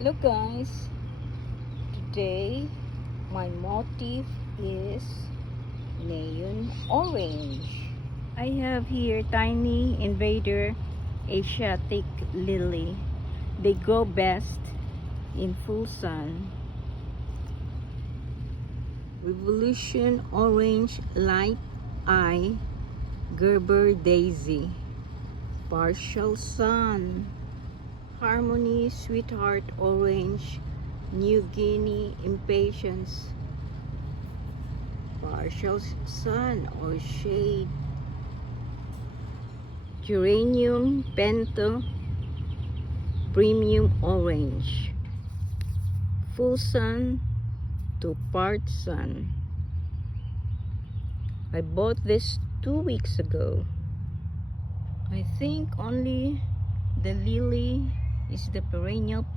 Hello guys, today my motif is neon orange. I have here tiny invader Asiatic lily. They grow best in full sun. Revolution orange light eye Gerber daisy. Partial sun. Harmony sweetheart orange New Guinea impatience. Partial sun or shade. Geranium pento premium orange. Full sun to part sun. I bought this 2 weeks ago. I think only the lily is the perennial plant.